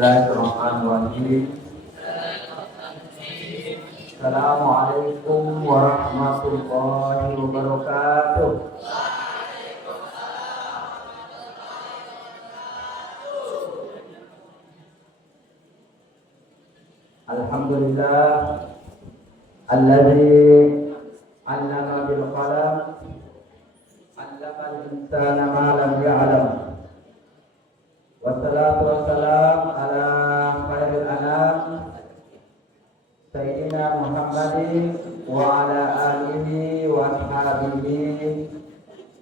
Bismillahirrahmanirrahim. Assalamualaikum warahmatullahi wabarakatuh. Alhamdulillah alladzi 'allama bil qalam 'allama al-insana ma lam ya'lam. Wassalatu wassalam ala khairil anam Sayyidina Muhammadin wa ala alihi wa ashabihi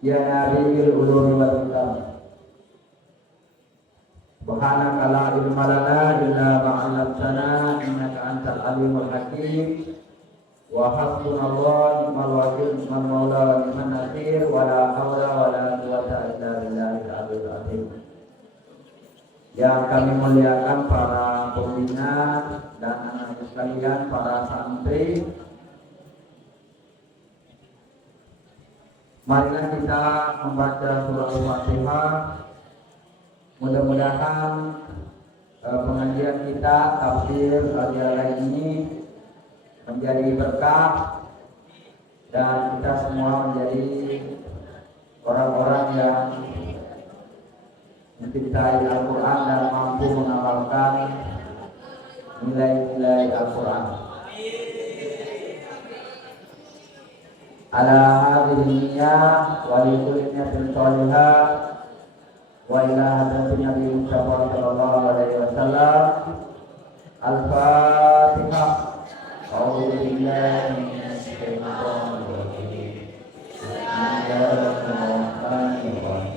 ya nabiyil ulumi wal hikam. Subhanaka la ilma lana illa ma 'allamtana innaka antal alimul hakim. Wa hasbunallahu ni'mal wakil ni'mal maula wa ni'man nasir wa la haula wa la quwwata illa billahil aliyyil azim. Yang kami muliakan para pembina dan anak-anak sekalian, para santri, marilah kita membaca surah Al-Fatihah. Mudah-mudahan pengajian kita tafsir pelajaran ini menjadi berkah dan kita semua menjadi orang-orang yang mencintai Al-Quran dan mampu mengamalkan nilai-nilai Al-Quran. Ala hadhihi niyyah wa li kulli niyatin shalihah wa ila hadratin Nabi Muhammad sallallahu alaihi wasallam. Al-Fatihah. A'udzu billahi minasy syaithanir rajim. Bismillahirrahmanirrahim.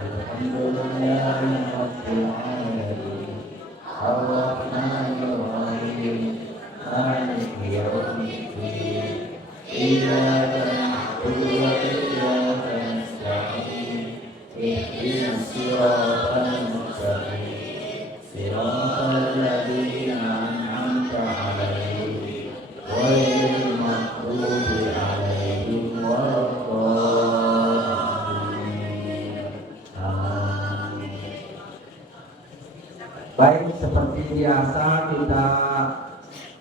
Alhamdulillahi rabbil alamin. Ar-Rahmanir Rahim. Maliki yaumiddin. Iyyaka na'budu wa iyyaka nasta'in. Ihdinas siratal mustaqim. Siratal ladzina an'amta 'alaihim ghairil maghdubi 'alaihim waladdallin. Baik, seperti biasa kita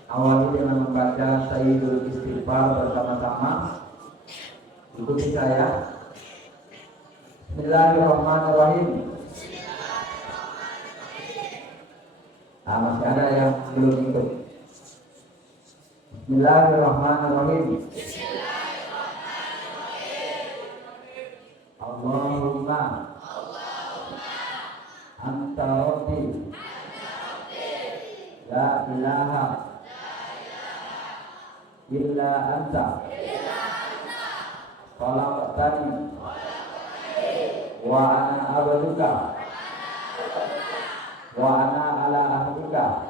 awali dengan membaca Sayyidul Istighfar bersama-sama. Ikuti saya. Bismillahirrahmanirrahim. Nah, masih ada yang belum ikut. Bismillahirrahmanirrahim. Allahumma anta rabbi la ilaha illa anta khalaqtani wa ana abduka wa ana ala ahdika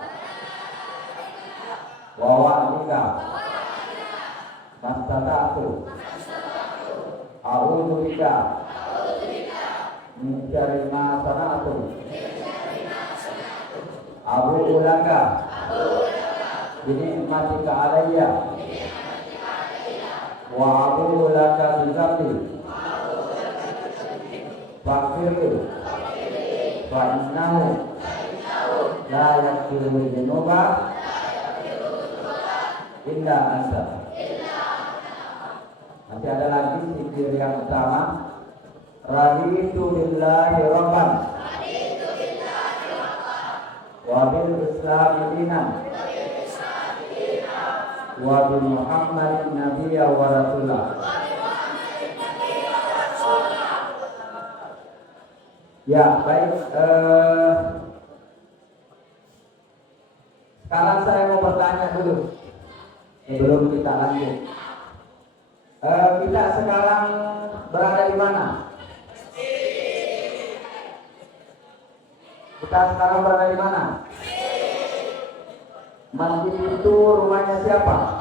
wa wa'dika mastata'tu a'udzu bika min syarri ma sana'tu abu'u laka binikmatika alayya wa abu'u laka bizambi faghfirli fa innahu la yaghfiru dzunuba illa anta. Masih ada lagi zikir yang utama. Raditu billahi rabban wa bil islami dinan wa bi Muhammadin nabiyya wa rasulah. Ya, baik. Sekarang saya mau bertanya dulu sebelum kita lanjut. Kita sekarang berada di mana? Kita sekarang berada di mana? Masjid itu rumahnya siapa?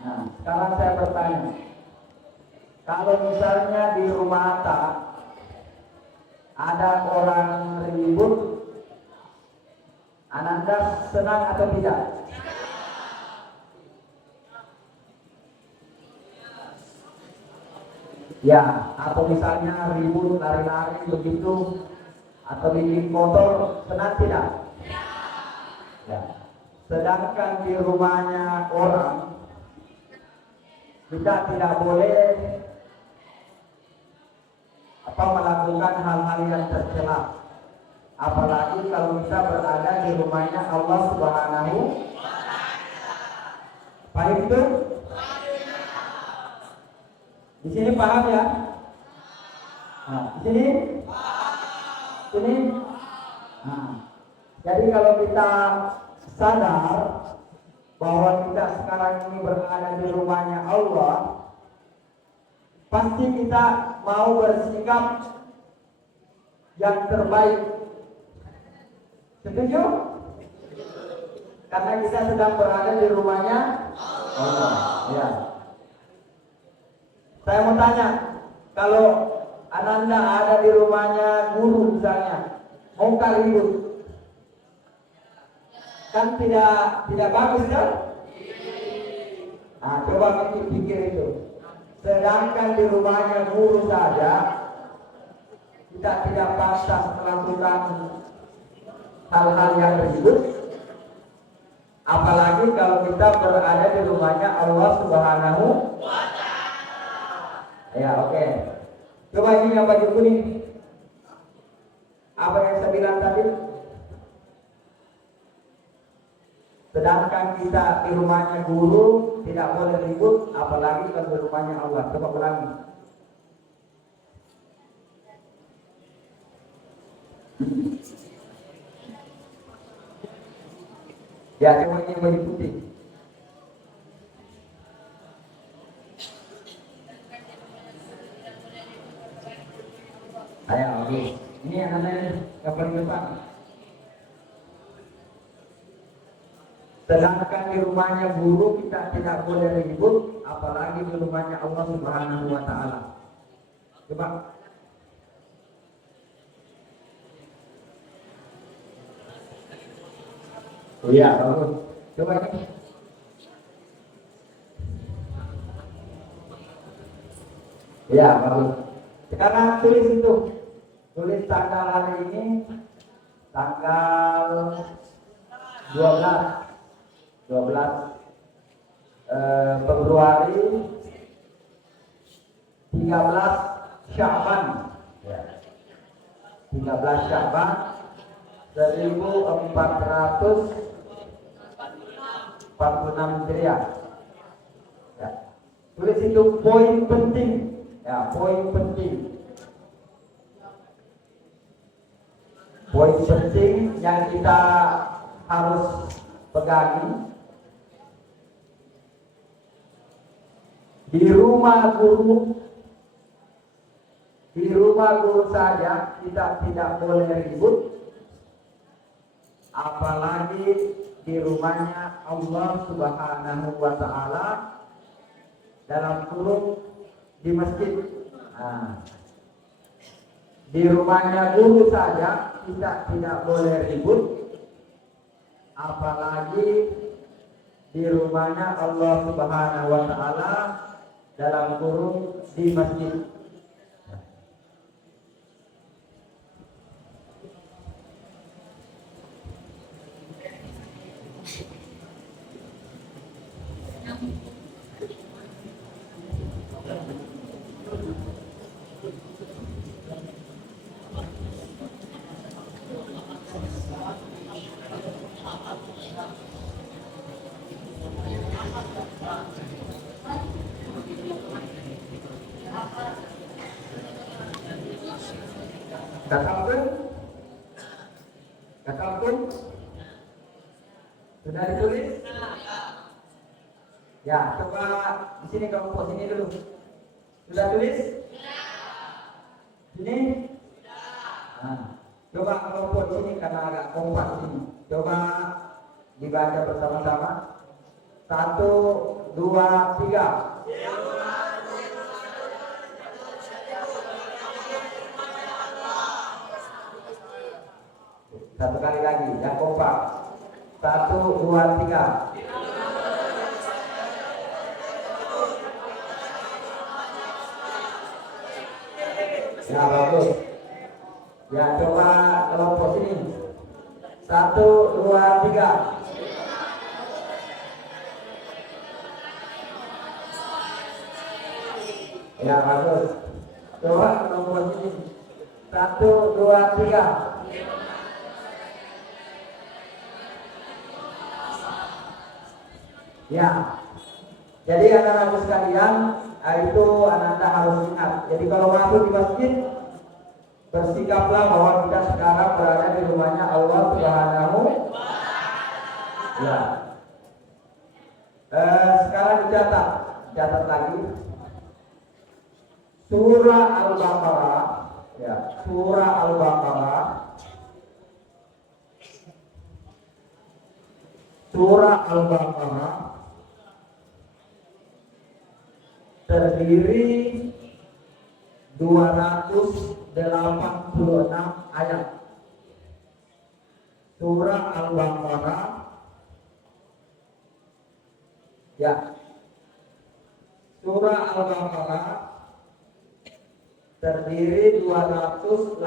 Nah, sekarang saya bertanya, kalau misalnya di rumah Atta ada orang ribut, Ananda senang atau tidak? Ya, atau misalnya ribut lari-lari begitu, atau bikin kotor, senang tidak? Ya. Sedangkan di rumahnya orang kita tidak boleh melakukan hal-hal yang tercela. Apalagi kalau kita berada di rumahnya Allah Subhanahu. Paham itu? Di sini paham ya? Nah, di sini? Sini? Nah, jadi kalau kita sadar bahwa kita sekarang ini berada di rumahnya Allah, pasti kita mau bersikap yang terbaik. Setuju? Karena kita sedang berada di rumahnya Allah. Ya. Saya mau tanya, kalau Ananda ada di rumahnya guru misalnya, mau ribut, kan tidak bagus kan? Nah, coba pikir itu. Sedangkan di rumahnya guru saja kita tidak pantas melakukan hal-hal yang ribut, apalagi kalau kita berada di rumahnya Allah Subhanahu wa Ta'ala. Ya, oke. Coba ini yang baju kuning. Apa yang saya bilang tadi? Sedangkan kita di rumahnya guru tidak boleh ribut, apalagi kalau di rumahnya Allah. Coba ulangi. Ya, coba ini baju putih. Ayo, oke. Ini yang namanya paling depan. Sedangkan di rumahnya guru kita tidak boleh ribut, apalagi di rumahnya Allah Subhanahu wa Ta'ala. Coba. Oh iya, bagus. Coba ini. Ya, bagus. Sekarang tulis itu. Tulis tanggal hari ini, tanggal 12 Februari 13 Sya'ban. Ya. 13 Sya'ban 1446 Hijriah. Ya. Tulis itu poin penting. Ya, poin penting. Poin penting yang kita harus pegangi. Di rumah guru saja kita tidak boleh ribut, apalagi di rumahnya Allah Subhanahu wa Ta'ala, dalam kurung di masjid. Nah, di rumahnya guru saja kita tidak boleh ribut, apalagi di rumahnya Allah Subhanahu wa Ta'ala, dalam kurung di masjid. Katakan sudah ditulis? Ya, coba di sini kamu pos ini dulu. Sudah tulis? Sini? Nah, coba kamu pos sini karena agak kompak sini. Coba dibaca bersama-sama. 1, 2, 3. Satu kali lagi, yang kompak. 1, 2, 3. Ya, bagus. Ya, coba kelompok sini. 1, 2, 3. Ya, bagus. Coba kelompok sini. 1, 2, 3. Ya. Jadi anak-anak sekalian, itu anak-anak harus ingat. Jadi kalau masuk di masjid, bersikaplah bahwa kita sekarang berada di rumahnya Allah Subhanahu. Ya. Sekarang catat lagi. Surah Al-Baqarah, ya, Surah Al-Baqarah, Surah Al-Baqarah terdiri 286 ayat. Surah Al-Baqarah, ya, Surah Al-Baqarah terdiri 286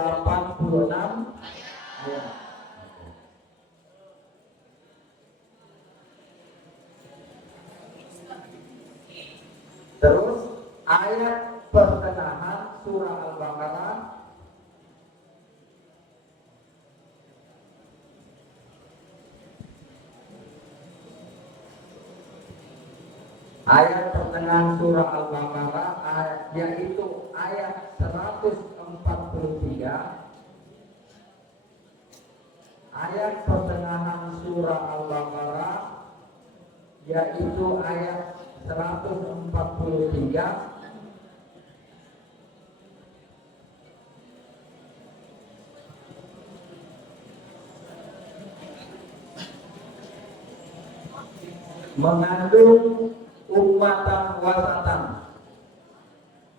ayat. Terus ayat pertengahan surah Al-Baqarah yaitu ayat 143. Ayat pertengahan surah Al-Baqarah yaitu ayat 143. Mengandung ummatan wasatan,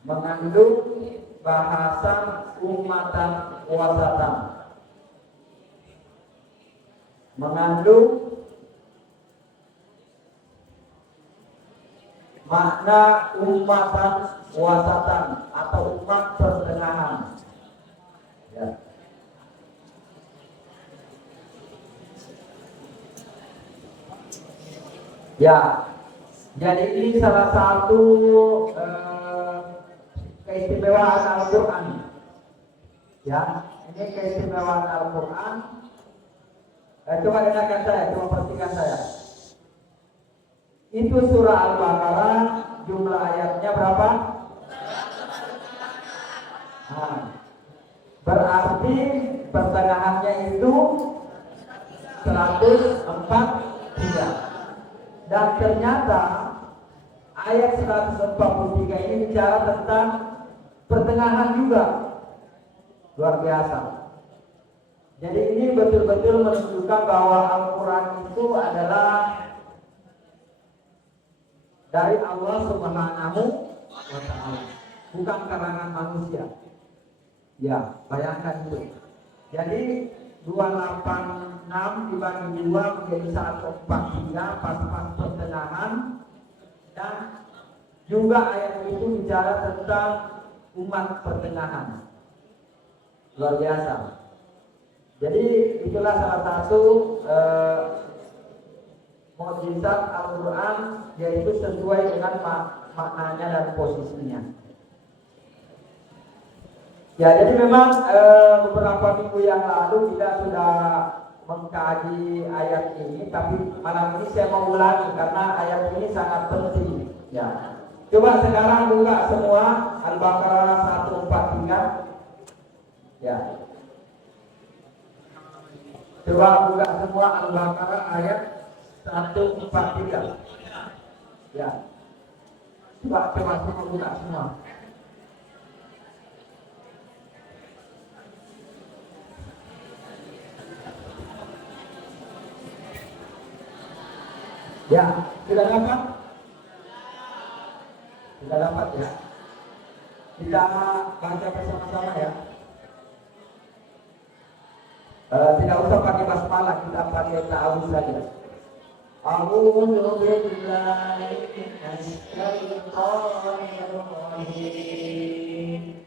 mengandung bahasan ummatan wasatan, mengandung makna ummatan wasatan atau umat pertengahan. Ya. Ya, jadi ini salah satu keistimewaan Al-Quran. Ya, ini keistimewaan Al-Quran. Coba dengarkan saya, coba perhatikan saya. Itu surah Al-Baqarah, jumlah ayatnya berapa? Nah, berarti pertengahannya itu 143. Dan ternyata ayat 143 ini bicara tentang pertengahan juga. Luar biasa. Jadi ini betul-betul menunjukkan bahwa Al-Quran itu adalah dari Allah Subhanahu wa Ta'ala, bukan karangan manusia. Ya, bayangkan itu. Jadi 286 dibagi 2 menjadi 143, pas-pas pertengahan. Dan juga ayat itu bicara tentang umat pertengahan. Luar biasa. Jadi itulah salah satu mukjizat Al-Quran, yaitu sesuai dengan maknanya dan posisinya. Ya, jadi memang beberapa minggu yang lalu kita sudah mengkaji ayat ini, tapi malam ini saya mau ulangi karena ayat ini sangat penting. Ya, coba sekarang buka semua Al-Baqarah 143. Ya, coba buka semua Al-Baqarah ayat 143. Ya, coba semua buka semua. Ya, sudah dapat? Sudah dapat ya? Kita baca bersama-sama ya. Tidak usah pakai basmalah, kita pakai ta'awudz saja. A'udzu billahi minasyaitonir rajim.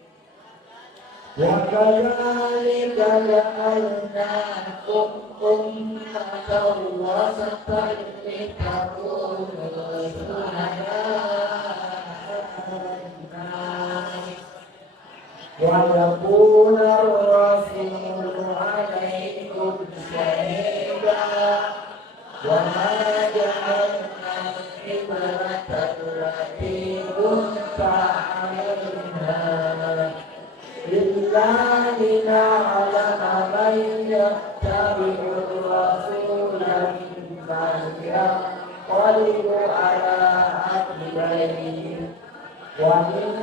وكذلك جعلناكم أمة وسطا لتكونوا شهداء ويكون الرسول عليكم شهيدا وما جعلنا القبلة التي كنت عليها إلا لنعلم من يتبع الرسول ممن ينقلب على عقبيه وإن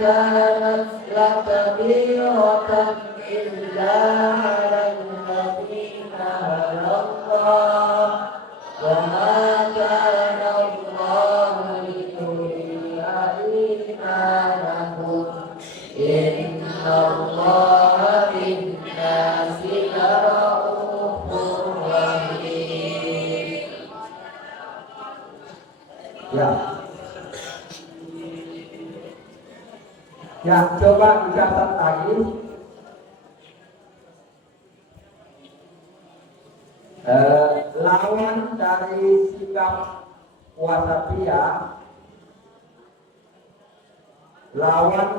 كانت لكبيرة إلا على الذين هدى الله وما كان الله ليضيع إيمانكم إن الله بالناس لرؤوف رحيم. Ya, coba dicatat lagi. Lawan dari sikap wasatiyah, lawan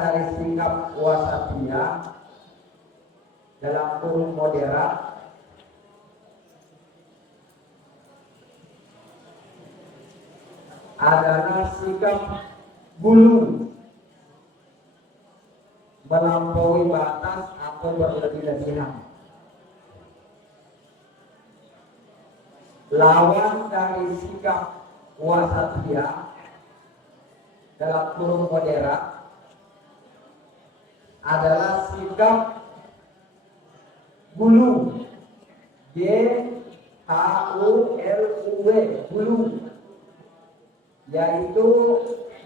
dari sikap wasatiyah dalam kurung moderat adalah sikap bulu, melampaui batas atau berlebih-lebihan. Lawan dari sikap wasatiyah dalam kurung moderat adalah sikap gulu, G-H-U-L-U-W, gulu, yaitu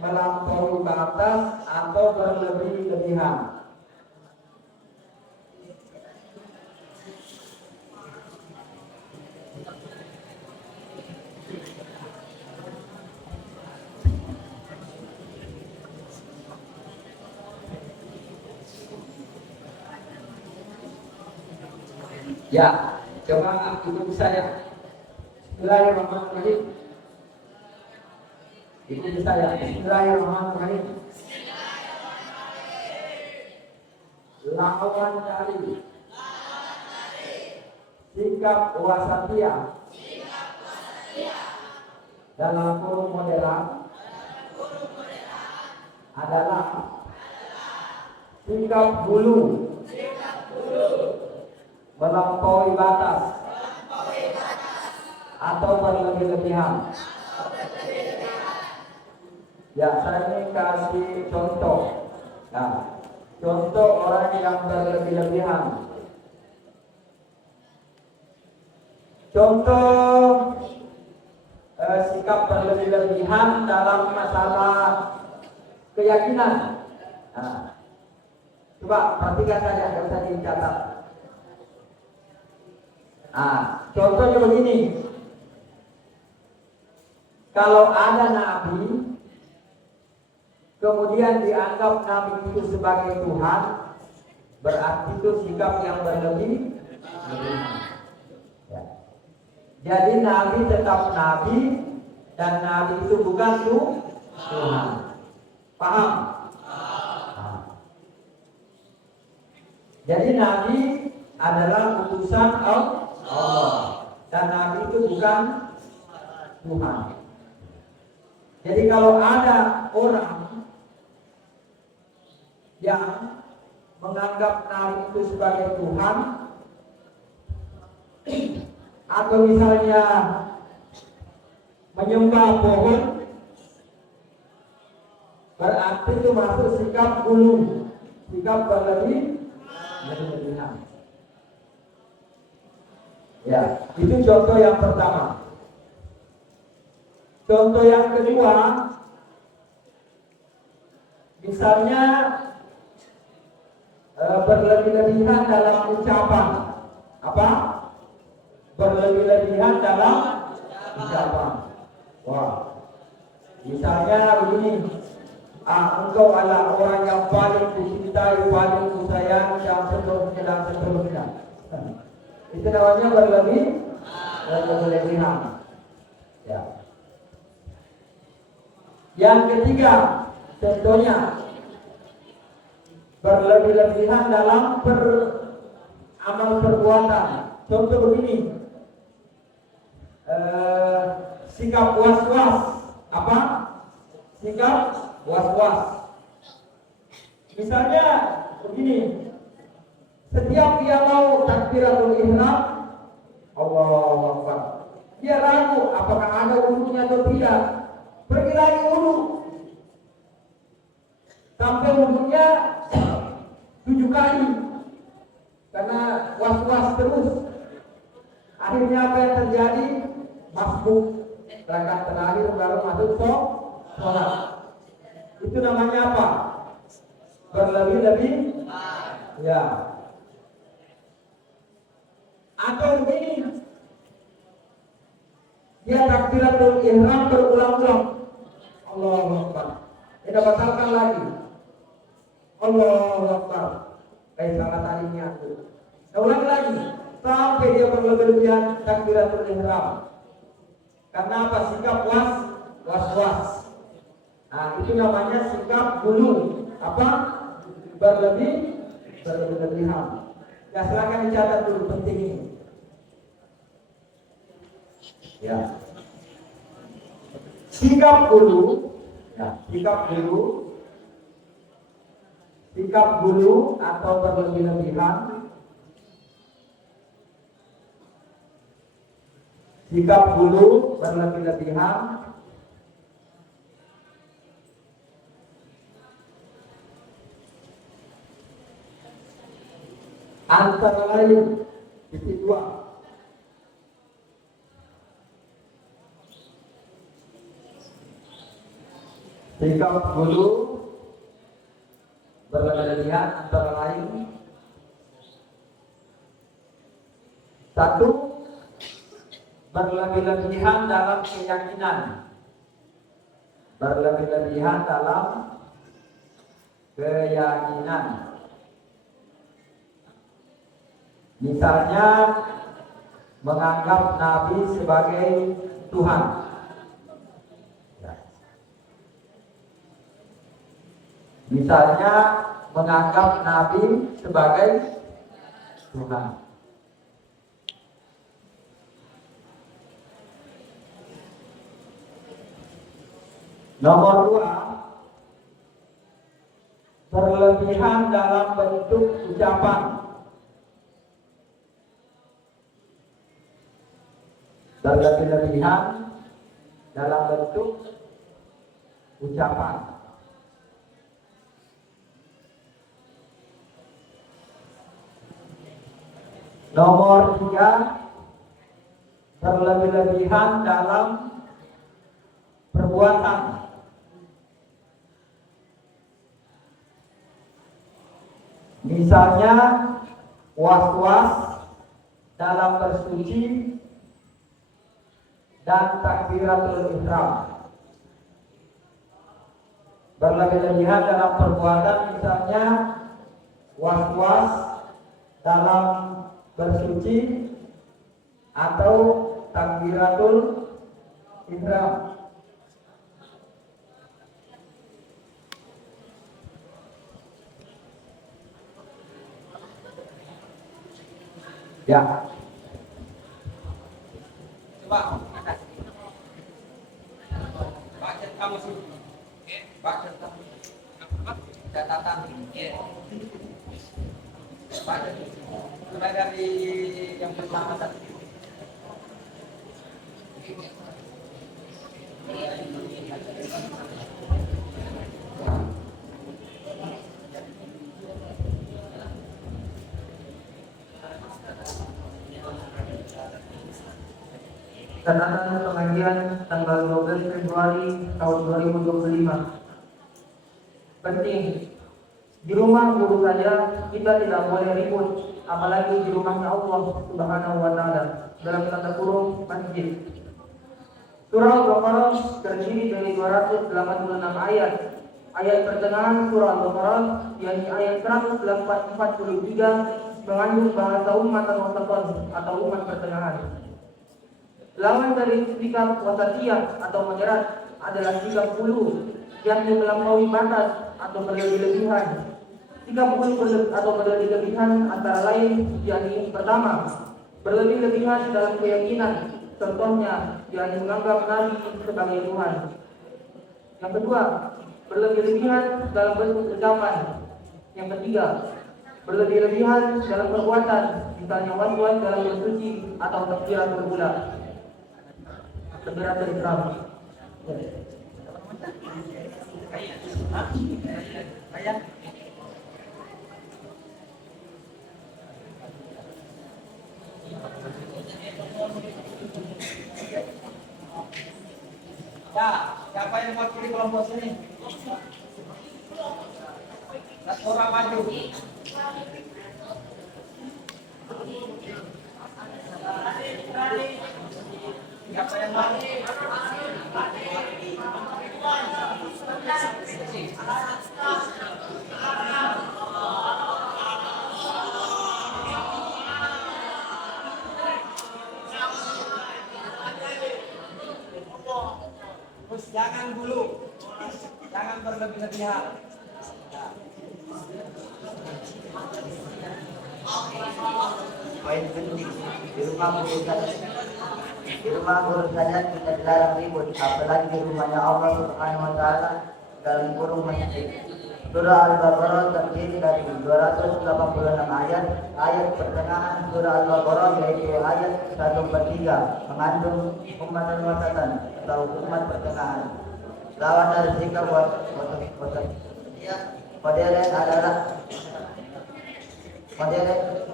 melampaui batas atau berlebih-lebihan. Ya, coba ikuti saya. Bismillahirrahmanirrahim. Ikuti saya. Bismillahirrahmanirrahim. Lawan dari sikap wasatiyah dalam kurung moderat adalah sikap bulu, melampaui batas atau berlebih-lebihan. Ya, saya ini kasih contoh. Nah, contoh orang yang berlebih-lebihan. Contoh sikap berlebih-lebihan dalam masalah keyakinan. Nah, coba perhatikan saja, tidak usah dicatat. Contohnya begini. Kalau ada nabi, kemudian dianggap nabi itu sebagai Tuhan, berarti itu sikap yang berlebih. Ya. Jadi nabi tetap nabi, dan nabi itu bukan Tuhan. Paham? Jadi nabi adalah utusan Allah, dan nabi itu bukan Tuhan. Jadi kalau ada orang yang menganggap nabi itu sebagai Tuhan, atau misalnya menyembah pohon, berarti itu masuk sikap ulu, sikap berlebih-lebihan. Ya, itu contoh yang pertama. Contoh yang kedua, misalnya berlebih-lebihan dalam ucapan. Apa? Berlebih-lebihan dalam ucapan. Wah, misalnya begini, engkau adalah orang yang paling kucintai, paling kusayang, dan seterusnya. Itu namanya berlebihan. Ya. Yang ketiga, contohnya berlebihan dalam amal perbuatan. Contoh begini, sikap was-was. Apa? Sikap was-was. Misalnya begini, setiap dia mau takbiratul ihram, Allahu Akbar, dia ragu apakah ada wudunya atau tidak. Pergi lagi wudu sampai wudunya 7 kali karena was-was terus. Akhirnya apa yang terjadi? Masbuk, rakaat terakhir baru masuk sholat. Itu namanya apa? Berlebih-lebih. Ya. Atau begini, dia takbiratul ihram berulang-ulang, Allahu Akbar, tidak batalkan lagi, Allahu Akbar, kayak salah tadinya aku. Ulang lagi sampai dia berlebihan takbiratul ihram. Karena apa? Sikap was-was. Nah, itu namanya sikap gulu. Apa? Berlebihan. Ya, silakan dicatat dulu, penting ini. Ya. Sikap gulu, ya, sikap gulu atau berlebihan. Sikap gulu berlebihan antara lain titik 2. Sikap gulu berlebihan antara lain: 1. Berlebihan dalam keyakinan. Berlebihan dalam keyakinan. Misalnya menganggap Nabi sebagai Tuhan. Misalnya menganggap Nabi sebagai Tuhan. Nomor 2, berlebihan dalam bentuk ucapan. Berlebihan dalam bentuk ucapan. Nomor 3, berlebihan dalam perbuatan. Misalnya was-was dalam bersuci dan takbiratul ihram. Berlebihan dalam perbuatan, misalnya was-was dalam bersuci atau takbiratul ihram. Ya. Coba baca kamu sih. Baca kamu. Catatan. Baca. Mulai dari yang pertama tadi. Catatan pengajian tanggal 12 Februari tahun 2025. Penting, di rumah guru saja kita tidak boleh ribut, apalagi di rumahnya Allah Subhanahu wa Ta'ala, dalam tanda kurung masjid. Surah Al-Baqarah terdiri dari 286 ayat Ayat pertengahan surah Al-Baqarah, yakni ayat 143, mengandung bahasa ummatan wasaton atau umat pertengahan. Lawan dari sikap wasatiyah atau moderat adalah sikap ulu, yang melampaui batas atau berlebih-lebihan. Sikap ulu atau berlebih-lebihan antara lain, yakni pertama, berlebih-lebihan dalam keyakinan, contohnya yakni menganggap Nabi sebagai Tuhan. Yang kedua, berlebih-lebihan dalam bentuk ucapan. Yang ketiga, berlebih-lebihan dalam perbuatan, misalnya waswas dalam bersuci atau takbirat berulang. Takbirat ihram. Ya, siapa yang mewakili kelompok sini? Orang maju. Siapa yang maju? Terus jangan dulu, jangan berlebih-lebihan. Poin penting di rumah guru saja kita dilarang ribut, apalagi di rumahnya Allah Subhanahu Wa Taala dalam kurung masjid. Surah Al-Baqarah terdiri dari 286 ayat. Ayat pertengahan surah Al-Baqarah yaitu ayat 143 mengandung ummatan wasatan atau umat pertengahan. Lawan dari sikap modern adalah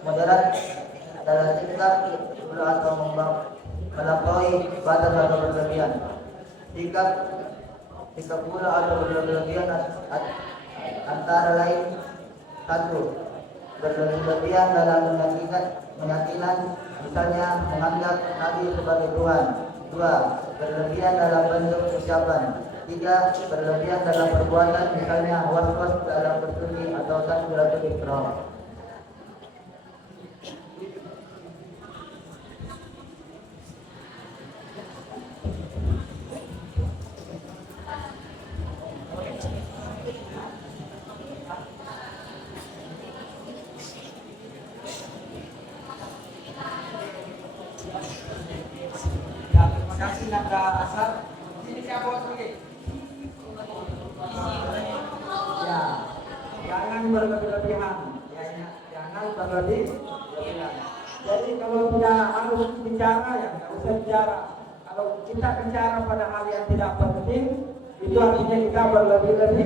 moderat adalah sikap ulu atau melampaui batas atau berlebihan. Sikap ulu atau berlebihan antara lain: 1. Berlebihan dalam meyakinkan, misalnya menganggap Nabi sebagai Tuhan. 2. Berlebihan dalam bentuk ucapan. 3. Berlebihan dalam perbuatan, misalnya waswas dalam bersuci atau takbiratul ihram. Kasih nada asal. Sini siapa lagi? Ya, jangan berlebihan. Jangan berlebihan. Jadi kalau tidak harus bicara ya nggak usah bicara. Kalau kita bicara pada hal yang tidak penting, itu artinya kita berlebihan.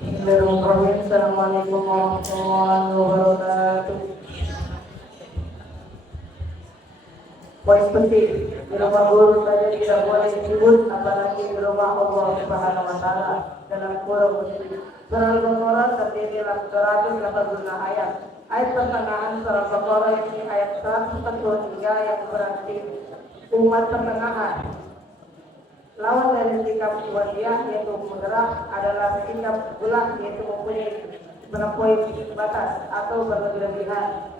Bismillahirrahmanirrahim. Assalamualaikum warahmatullahi wabarakatuh. Poin penting, di rumah guru saja tidak boleh disebut, apalagi di rumah Allah Subhanahu Wa Taala dalam kurung masjid. Surah Al-Baqarah terdiri dari 180 ayat. Ayat pertengahan surah Al-Baqarah ini ayat 143 yang berarti umat pertengahan. Lawan dari sikap wasiyah yaitu moderat adalah sikap ulah yaitu melampaui batas atau berlebihan.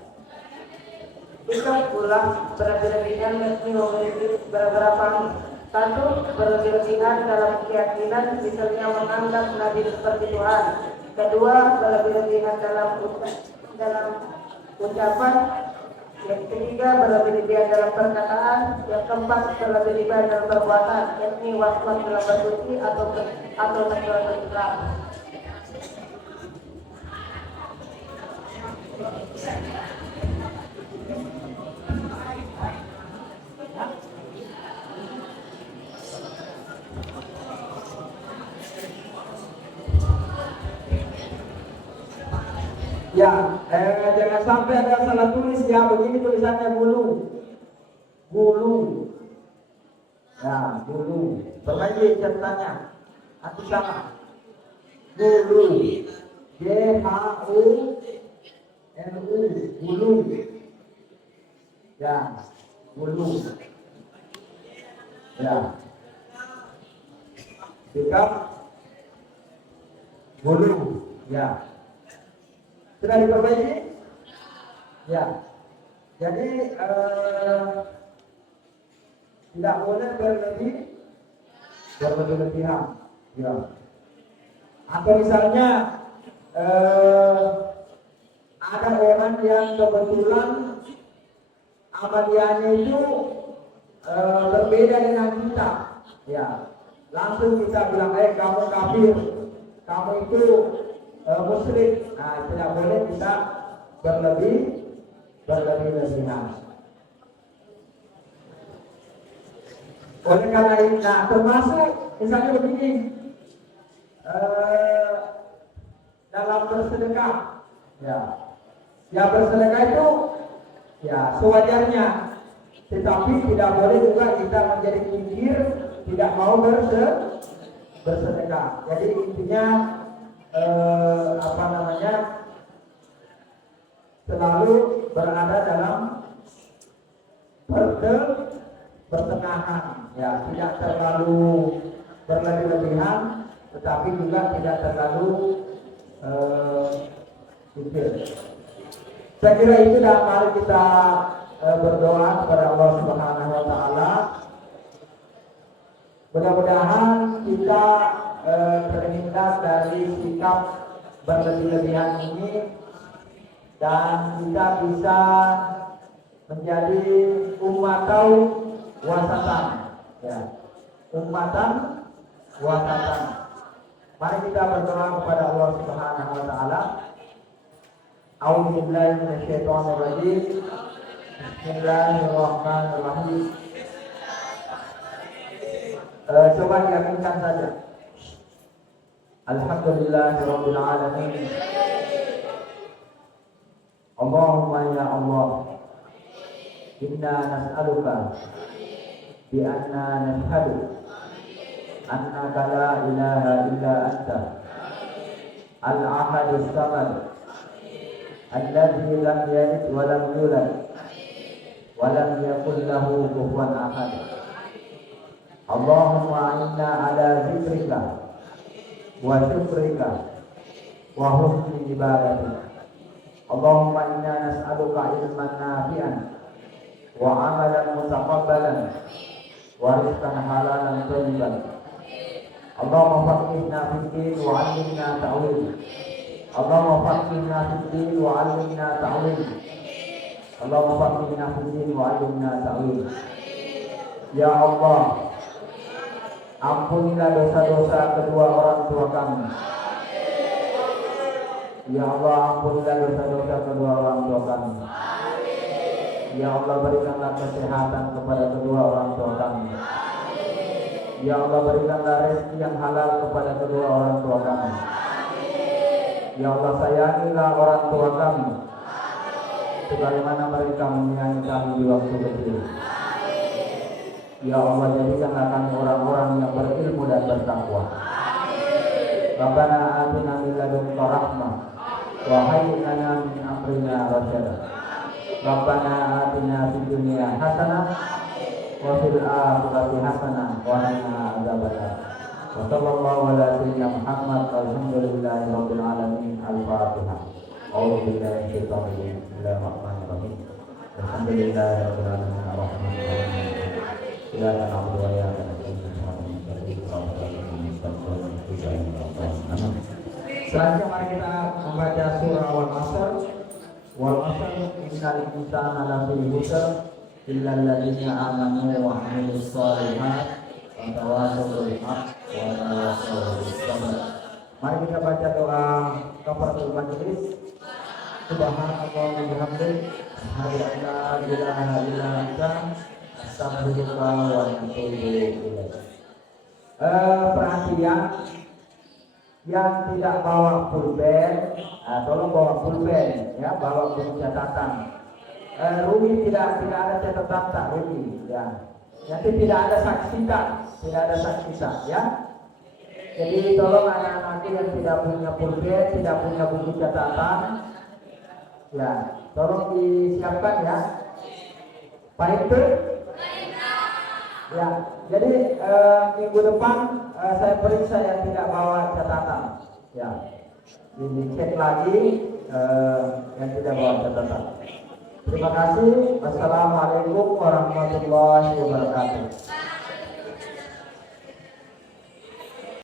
Sikap ulah berlebihan mesti memiliki beberapa. 1. Berlebihan dalam keyakinan, misalnya menganggap Nabi seperti Tuhan. 2. Berlebihan dalam ucapan. Yang ketiga, berlebihan dalam perkataan. Yang keempat, berlebihan dalam perbuatan, yakni waswas dalam bersuci atau takbiratul ihram. Ya, jangan sampai ada salah tulis ya, begini tulisannya bulu. Ya, bulu. Perbaiki catatannya. Nanti sama. Bulu. G-H-U-L-U. Bulu. Ya, bulu. Ya. Sikap bulu. Ya. Sudah diperbaiki? Ya. Jadi tidak boleh berlebihan. Ya. Atau misalnya ada orang yang kebetulan amaliyahnya itu berbeda dengan kita, ya langsung kita bilang, kamu kafir, kamu itu musyrik. Nah, tidak boleh kita berlebihan. Oleh karena itu, nah termasuk misalnya begini, dalam bersedekah, ya bersedekah itu ya sewajarnya, tetapi tidak boleh juga kita menjadi kikir, tidak mau bersedekah. Jadi intinya selalu berada dalam pertengahan, ya tidak terlalu berlebihan, tetapi juga tidak terlalu kikir. Saya kira itu, dan mari kita berdoa kepada Allah Subhanahu wa taala. Mudah-mudahan kita terhindar dari sikap berlebihan ini dan kita bisa menjadi ummatan wasatan, ya. Ummatan wasatan. Mari kita berdoa kepada Allah Subhanahu wa taala. A'udzu billahi minasyaitonir rajim. Bismillahirrahmanirrahim. Coba diaminkan saja. Alhamdulillahirabbil alamin. Allahumma ya Allah, inna nas'aluka bi anna nashhadu annaka la ilaha illa anta al-ahadus samad alladzi lam yalid wa lam yulad wa lam yakul lahu kufuwan ahad. Allahumma inna ala zikrika wa syukrika wa husni ibadatika. Allahumma inna nas'aluka ilman nafi'an wa amalan mutaqabbalan wa rizqan halalan thayyiban. Allahumma faqihna fid-din wa 'allimna ta'wil. Allahumma faqihna fid-din wa 'allimna ta'wil. Allahumma faqihna fid-din wa 'allimna ta'wil. Ya Allah, ampunilah dosa-dosa kedua orang tua kami. Ya Allah, ampunilah dosa-dosa kedua orang tua kami. Ya Allah, berikanlah kesehatan kepada kedua orang tua kami. Ya Allah, berikanlah rezeki yang halal kepada kedua orang tua kami. Ya Allah, sayangilah orang tua kami sebagaimana mereka menyayangi kami di waktu kecil. Ya Allah, jadikanlah kami orang-orang yang berilmu dan bertakwa. Rabbana atina min ladunka rahmah wa hayyi lana min amrina rasyada. Rabbana atina fid dunya hasanah wa fil akhirati hasanah wa qina adzabannar. Wa sallallahu ala sayyidina Muhammad walhamdulillahi rabbil alamin. Al-Fatihah. A'udzu billahi minasyaitonir rajim. Bismillahirrahmanirrahim. Alhamdulillahi rabbil alamin arrahmanir rahim. Iyyaka na'budu wa iyyaka nasta'in. Selanjutnya mari kita membaca surah Wal-Asr. Wal-Asr innal insana lafi khusr illa alladziina aamanu wa 'amilus shalihaati wa tawassaw bil haqqi wa tawassaw bis sabr. Mari kita baca doa kafaratul majlis. Subhanallah wa bihamdihi asyhadu an la ilaha illa anta astaghfiruka wa atubu ilaik. Perhatian yang tidak bawa pulpen, tolong bawa pulpen, ya, bawa buku catatan. Rumi tidak ada catatan tak Rumi, ya. Nanti tidak ada saksikan, ya. Jadi tolong anak-anak yang tidak punya pulpen, tidak punya buku catatan, ya, tolong disiapkan, ya. Baik tuh. Ya, jadi minggu depan saya periksa yang tidak bawa catatan. Ya, dicek lagi yang tidak bawa catatan. Terima kasih. Wassalamualaikum warahmatullahi wabarakatuh.